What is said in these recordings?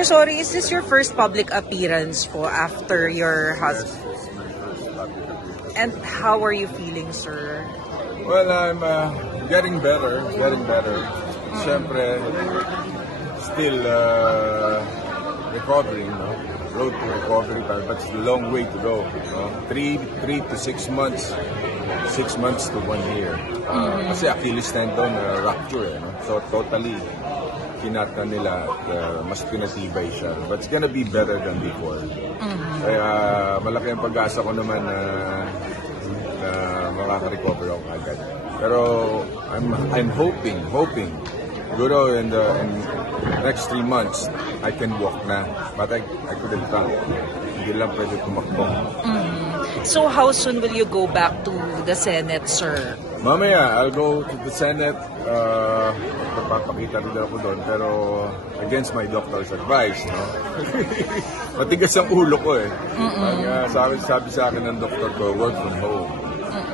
Sir, sorry, is this your first public appearance po after your husband? And how are you feeling, sir? Well, I'm getting better. Siyempre, still recovering, no? Road to recovery, but it's a long way to go. No? 3 to 6 months. 6 months to 1 year. Kasi Achilles tendon rupture, no? So totally kinata nila at mas pinatibay siya. But it's gonna be better than before. Kaya malaki ang pag-asa ko naman na makaka-recover ako agad. Pero I'm hoping siguro in the next 3 months I can walk na, but I couldn't run. Hindi lang pwede tumakbo. So how soon will you go back to the Senate, sir? Mamaya, I'll go to the Senate. Papakita rin ako doon, pero against my doctor's advice, no? Matigas ang ulo ko eh. Sabi sa akin ng doktor ko, work from home.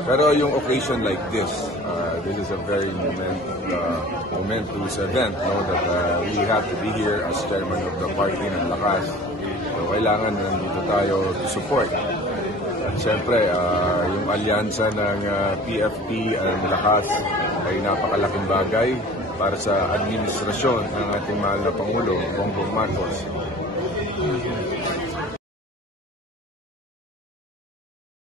Pero yung occasion like this is a very momentous event, no? That we have to be here as chairman of the party ng Lakas. So kailangan nandito tayo to support. At siyempre, yung alyansa ng PFP at Lakas ay napakalaking bagay para sa administrasyon ng ating mahal na Pangulo, Bongbong Marcos.